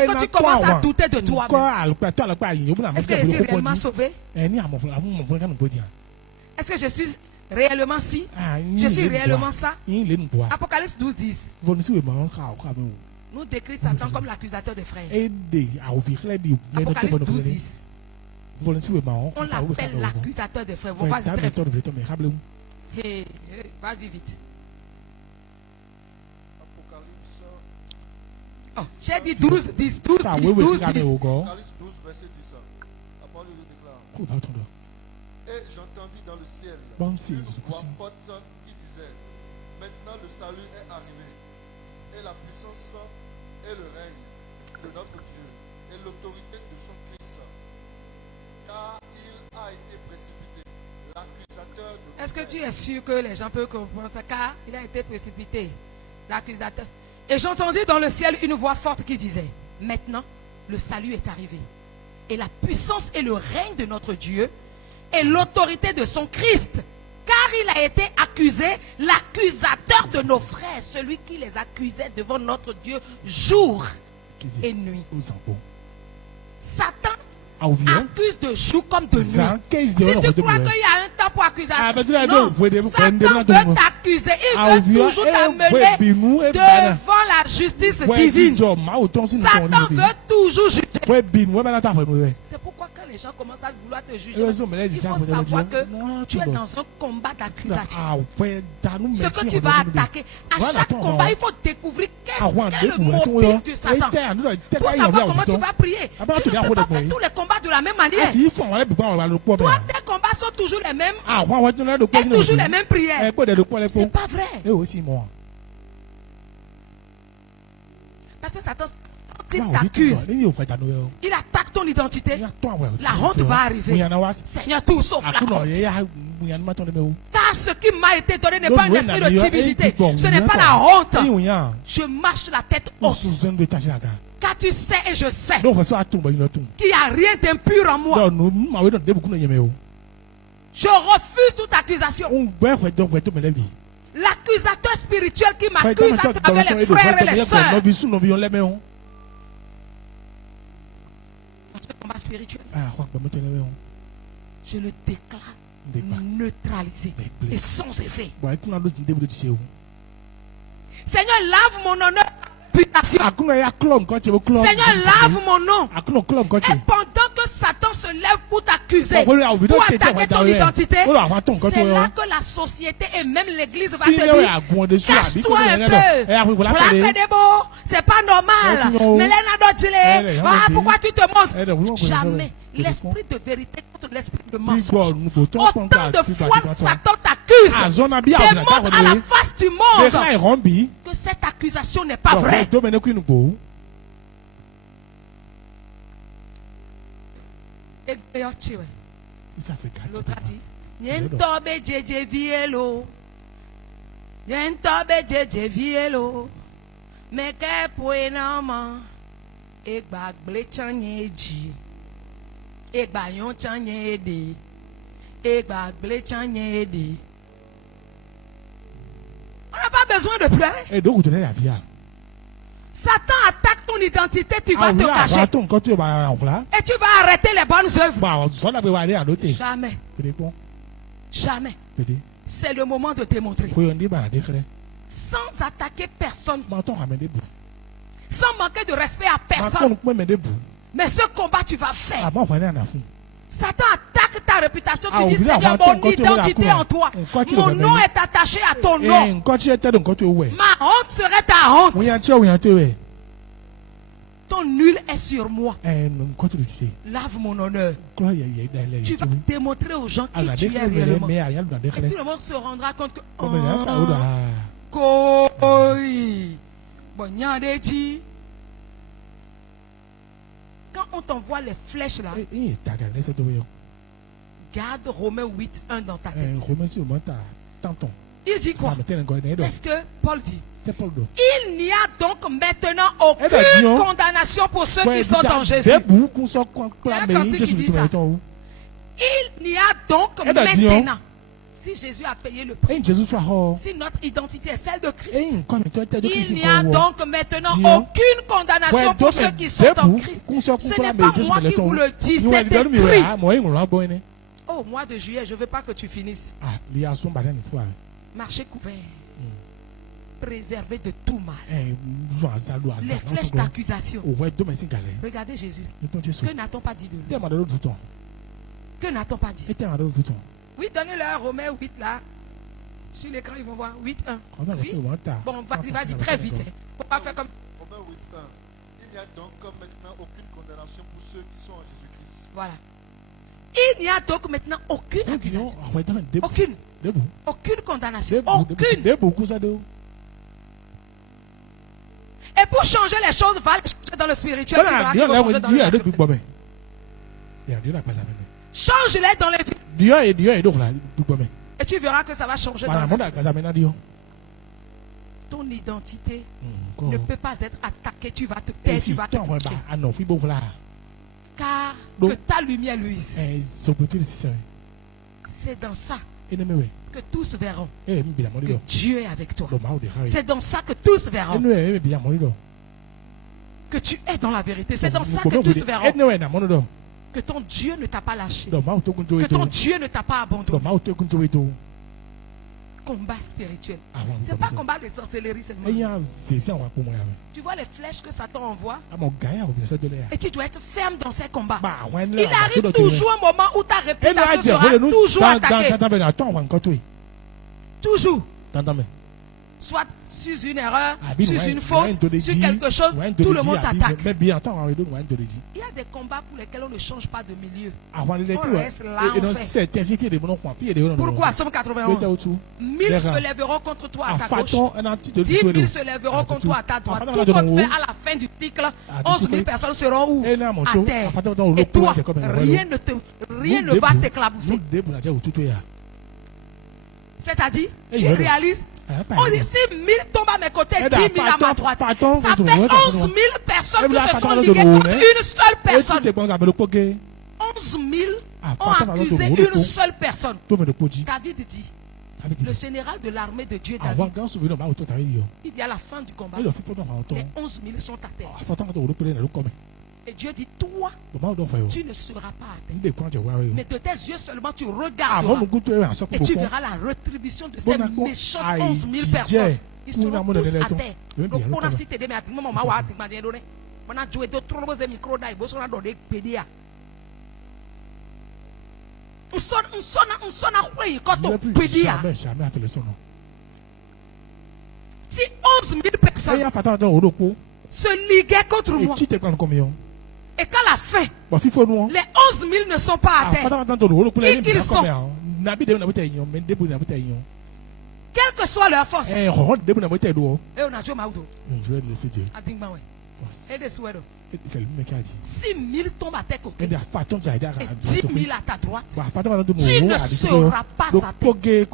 dès que tu commences à douter de toi-même, est-ce que je suis réellement sauvé? Est-ce que je suis réellement ci? Je suis réellement ça? Apocalypse 12, 10 nous décrit Satan comme l'accusateur des frères. Apocalypse 12, 10. On l'appelle l'accusateur des frères. Vas-y très vite. Vas-y vite. Oh, j'ai dit 12, 10, 12, 10, 12, 10. Apocalypse 12, verset 10. La parole de Dieu déclare. Et j'entendis dans le ciel une voix forte qui disait: maintenant le salut est arrivé, et la puissance et le règne de notre Dieu, et l'autorité de son Christ, car il a été précipité, l'accusateur de... Est-ce que tu es sûr que les gens peuvent comprendre ça? Car il a été précipité, l'accusateur. Et j'entendis dans le ciel une voix forte qui disait: maintenant le salut est arrivé, et la puissance et le règne de notre Dieu, et l'autorité de son Christ, car il a été accusé, l'accusateur de nos frères, celui qui les accusait devant notre Dieu jour et nuit. Satan accuse de jour comme de nuit. Si tu crois qu'il y a un temps pour accuser, non, Satan veut t'accuser, il veut toujours t'amener devant la justice divine. Satan veut toujours juger. C'est pourquoi quand les gens commencent à vouloir te juger, il faut savoir que tu es dans un combat d'accusation. Ce que tu vas attaquer, à chaque combat, il faut découvrir qu'est le mobile de Satan pour savoir comment tu vas prier. Tu ne peux pas faire tous les combats de la même manière. Toi, tes combats sont toujours les mêmes et toujours les mêmes prières. C'est pas vrai. Parce que Satan, quand il t'accuse, il attaque ton identité. La honte va arriver. Seigneur, tout sauf la honte. Car ce qui m'a été donné n'est pas un esprit de timidité. Ce n'est pas la honte. Je marche la tête haute. Car tu sais et je sais qu'il n'y a rien d'impur en moi. Je refuse toute accusation. L'accusateur spirituel qui m'accuse à travers les frères et les sœurs. Dans ce combat spirituel, je le déclare neutralisé et sans effet. Seigneur, lave mon honneur. Seigneur, lave mon nom. Et pendant que Satan se lève pour t'accuser, pour attaquer ton identité, c'est là que la société et même l'église va te dire: cache-toi un peu. C'est pas normal. Pourquoi tu te montres? Jamais. L'esprit de vérité contre l'esprit de mensonge. Autant de fois Satan t'accuse, démontre à la face du monde que cette accusation n'est pas vraie. L'autre a dit: Yentobe jeje vielo, yentobe jeje vielo, meke poenama, egba glechanyeji. Egba yon chanyede, egba gle chanyede. On n'a pas besoin de pleurer. Satan attaque ton identité, tu vas te cacher. Et tu vas arrêter les bonnes œuvres. Jamais. Jamais. C'est le moment de te montrer. Sans attaquer personne. Sans manquer de respect à personne. Mais ce combat, tu vas faire. Satan attaque ta réputation. Tu dis: Seigneur, mon identité en toi. Mon nom est attaché à ton nom. Ma honte serait ta honte. Ton nul est sur moi. Lave mon honneur. Tu vas démontrer aux gens qui tu es réellement. Et tout le monde se rendra compte que quand on t'envoie les flèches là, garde Romains 8, 1 dans ta tête. Il dit quoi? Qu'est-ce que Paul dit? Il n'y a donc maintenant aucune condamnation pour ceux qui sont en Jésus. Il n'y a donc maintenant. Si Jésus a payé le prix, si notre identité est celle de Christ, il n'y a donc maintenant aucune condamnation pour ceux qui sont en Christ. Ce n'est pas moi qui vous le dis, c'est écrit. Oh, mois de juillet, je ne veux pas que tu finisses. Marchez couvert. Préservé de tout mal. Les flèches d'accusation. Regardez Jésus. Que n'a-t-on pas dit de lui? Que n'a-t-on pas dit? Oui, donnez-leur Romains 8 là. Sur l'écran, ils vont voir 8-1. Oui? Bon, vas-y, très vite. Faut pas faire comme... Romains 8-1. Il n'y a donc maintenant aucune condamnation pour ceux qui sont en Jésus-Christ. Voilà. Il n'y a donc maintenant aucune accusation. Aucune. Aucune condamnation. Aucune. Et pour changer les choses, va les changer dans le spirituel. Tu verras qu'il faut changer dans le naturel. Change-les dans les vies. Et tu verras que ça va changer dans le vie. Ton identité ne peut pas être attaquée. Tu vas te taire, tu vas te cacher. Car que ta lumière luise. C'est dans ça que tous verront que Dieu est avec toi. C'est dans ça que tous verront que tu es dans la vérité. C'est dans ça que tous verront que ton Dieu ne t'a pas lâché, que ton Dieu ne t'a pas abandonné. Combat spirituel. Ce n'est pas combat de sorcellerie seulement. Tu vois les flèches que Satan envoie et tu dois être ferme dans ces combats. Il arrive toujours un moment où ta réputation sera toujours attaquée. Toujours. Soit sur une erreur, sur une faute, sur quelque chose, tout le monde t'attaque. Il y a des combats pour lesquels on ne change pas de milieu. On reste là, on fait. Pourquoi? Somme 91. 1000 se lèveront contre toi à ta gauche. 10 000 se lèveront contre toi à ta droite. Tout compte fait à la fin du cycle, 11 000 personnes seront où? À terre. Et toi, rien ne va t'éclabousser. C'est-à-dire, tu réalises, on dit si 1000 tombent à mes côtés, 10 000 à ma droite. Ça fait 11 000 personnes qui se sont liguées contre une seule personne. 11 000 ont accusé une seule personne. David dit, le général de l'armée de Dieu, David, il dit à la fin du combat, les 11 000 sont à terre. Et Dieu dit, toi, tu ne seras pas atteint. Mais de tes yeux seulement, tu regarderas. Et tu verras la rétribution de ces méchants 11 000 personnes. Ils seront tous à terre. Donc, on a cité des médicaments. On a joué d'autres micros. On sonne si 11 000 personnes se liguaient contre moi, et qu'à la fin, les 11 000 ne sont pas à terre, qui qu'ils sont, quelle que soit leur force, et on a joué Maoudo. Et des souhaits. Si 1000 tombent à tes côtés et 10 000 à ta droite, tu ne seras pas à terre.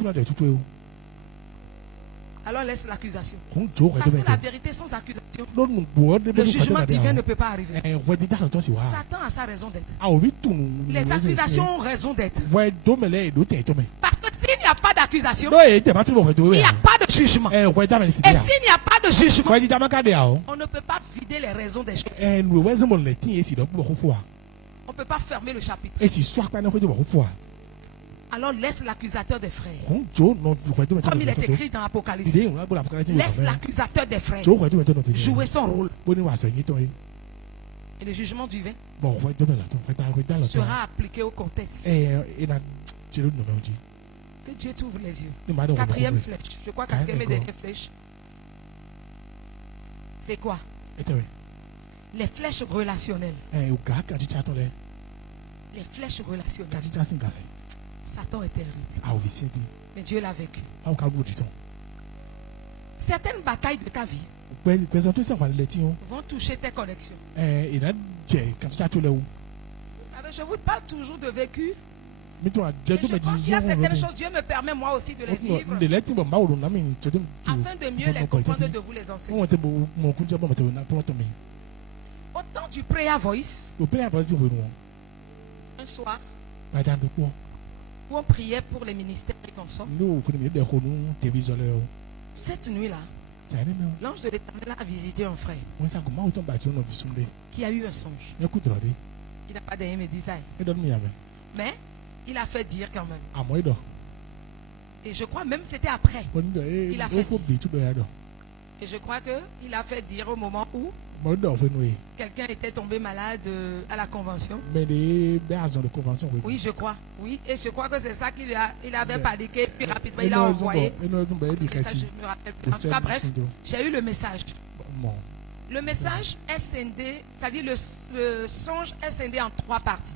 Alors laisse l'accusation. Parce que la vérité sans accusation, le jugement divin ne peut pas arriver. Satan a sa raison d'être. Les accusations ont raison d'être. Parce que s'il n'y a pas d'accusation, il n'y a pas de jugement. Et s'il n'y a pas de jugement, on ne peut pas vider les raisons des choses. On ne peut pas fermer le chapitre. Alors laisse l'accusateur des frères. Comme il est écrit dans l'Apocalypse. Laisse l'accusateur des frères jouer son rôle. Et le jugement divin sera appliqué au contexte. Que Dieu t'ouvre les yeux. Quatrième flèche. Je crois quatrième et dernière flèche. C'est quoi? Les flèches relationnelles. Les flèches relationnelles. Satan est terrible. Mais Dieu l'a vécu. Certaines batailles de ta vie vont toucher tes connexions. Vous savez, je vous parle toujours de vécu. Mais je pense qu'il y a certaines choses, Dieu me permet moi aussi de les vivre afin de mieux les comprendre, de vous les enseigner. Au temps du prayer voice, un soir, où on priait pour les ministères et consorts. Cette nuit-là, l'ange de l'Éternel a visité un frère qui a eu un songe. Il n'a pas d'aimé me dire ça. Mais il a fait dire quand même. Et je crois même que c'était après qu'il a fait dire. Et je crois qu'il a fait dire au moment où quelqu'un était tombé malade à la convention. Oui, je crois. Oui, et je crois que c'est ça qu'il avait paniqué. Puis rapidement, il a envoyé. Je me rappelle plus. En tout cas, bref, j'ai eu le message. Le message est scindé, c'est-à-dire le songe est scindé en 3 parties.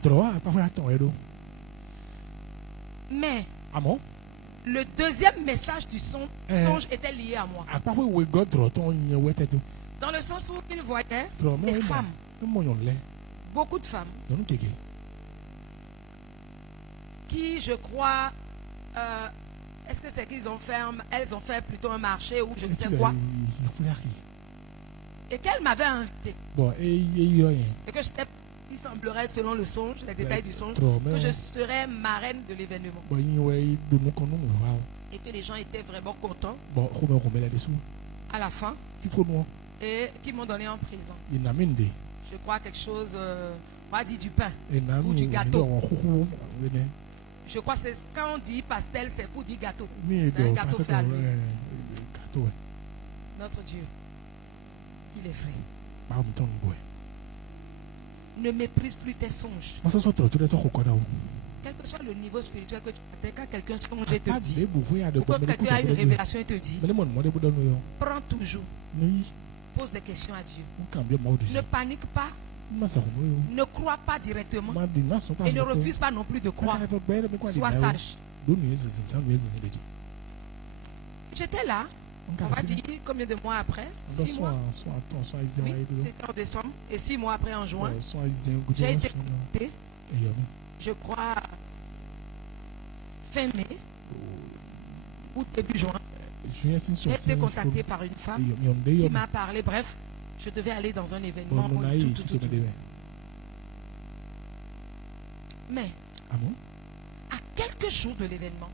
Mais le deuxième message du songe était lié à moi. Dans le sens où il voyait des femmes, beaucoup de femmes, qui, je crois, est-ce que c'est qu'ils ont fait, elles ont fait plutôt un marché ou je ne sais quoi, et qu'elles m'avaient invité. Et que j'étais, il semblerait, selon le songe, les détails du songe, que je serais marraine de l'événement. Et que les gens étaient vraiment contents à la fin. Et qui m'ont donné en présent. Je crois quelque chose, on va dire du pain ou du gâteau. Je crois que quand on dit pastel, c'est pour dire gâteau. C'est un gâteau fait à lui. Notre Dieu, il est vrai. Ne méprise plus tes songes. Quel que soit le niveau spirituel que tu atteins, quand quelqu'un songe et te dit, ou que quelqu'un a une révélation et te dit, prends toujours. Pose des questions à Dieu. Ne panique pas. Ne crois pas directement. Et ne refuse pas non plus de croire. Sois sage. J'étais là, on va dire combien de mois après? 6 mois. Oui, c'était en décembre. Et 6 mois après, en juin, j'ai été contacté, je crois, fin mai ou début juin. J'ai été contacté par une femme qui m'a parlé. Bref, je devais aller dans un événement. Tout. Mais à quelques jours de l'événement,